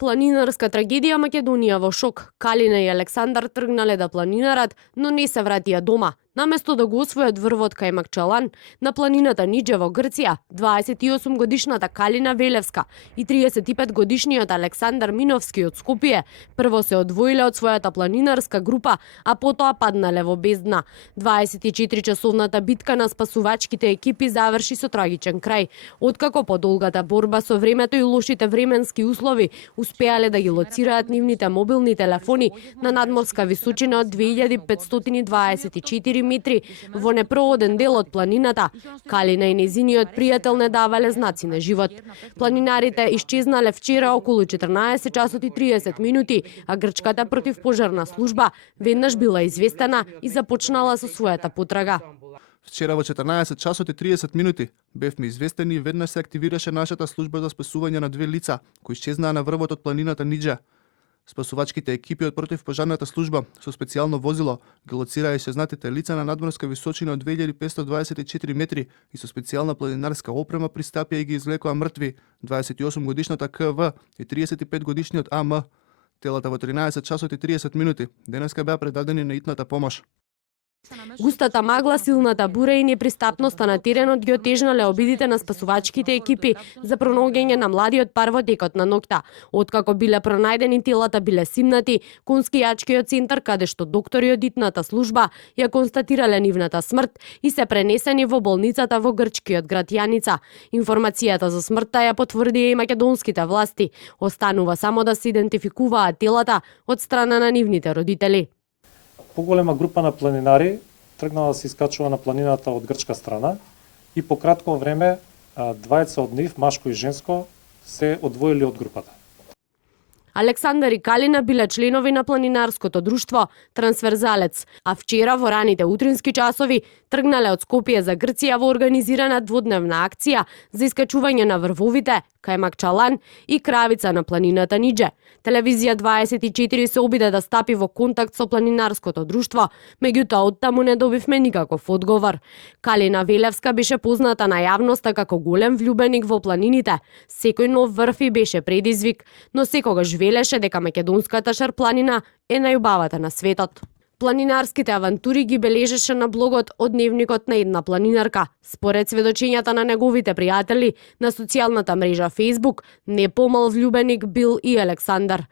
Планинарска трагедија Македонија во шок. Калина и Александар тргнале да планинарат, но не се вратија дома. Наместо да го освојат врвот кај Макчалан, на планината Ниџе во Грција, 28 годишната Калина Велевска и 35 годишниот Александар Миновски од Скопје прво се одвоиле од својата планинарска група, а потоа паднале во бездна. 24-часовната битка на спасувачките екипи заврши со трагичен крај. Откако по долгата борба со времето и лошите временски услови успеале да ги лоцираат нивните мобилни телефони на надморска височина од 2524 метри во непроводен дел од планината, Калина и незиниот пријател не давале знаци на живот. Планинарите исчезнале вчера околу 14 часот и 30 минути, а грчката противпожарна служба веднаш била известена и започнала со својата потрага. Вчера во 14 часот и 30 минути бевме известени и веднаш се активираше нашата служба за спасување на две лица кои исчезнаа на врвот од планината Ниџе. Спасувачките екипи од противпожарната служба со специјално возило ги лоцираа исчезнатите лица на надморска височина од 2524 метри и со специјална планинарска опрема пристапија и ги извлекоа мртви 28 годишната КВ и 35 годишниот АМ. Телата во 13 часот и 30 минути денеска беа предадени на итната помош. Густата магла, силната бура и непристапноста на теренот ги отежнале обидите на спасувачките екипи за пронаоѓање на младиот пар во текот на ноќта. Откако биле пронајдени, телата биле симнати, конски јачкиот центар каде што доктори од итната служба ја констатирале нивната смрт и се пренесени во болницата во грчкиот град Јаница. Информацијата за смртта ја потврдија и македонските власти. Останува само да се идентификуваат телата од страна на нивните родители. Поголема група на планинари тргнала да се искачува на планината од грчка страна и по кратко време двајца од нив, машко и женско, се одвоили од групата. Александар и Калина биле членови на планинарското друштво Трансверзалец, а вчера во раните утрински часови тргнале од Скопје за Грција во организирана дводневна акција за искачување на врвовите кај Макчалан и Кравица на планината Ниџе. Телевизија 24 се обиде да стапи во контакт со планинарското друштво, меѓутоа оттаму не добивме никаков одговор. Калина Велевска беше позната на јавноста како голем влюбеник во планините. Секој нов врв и беше предизвик, но секогаш велеше дека македонската шарпланина е најубавата на светот. Планинарските авантури ги бележеше на блогот од дневникот на една планинарка. Според сведочењата на неговите пријатели на социјалната мрежа Facebook, не помал влюбеник бил и Александар.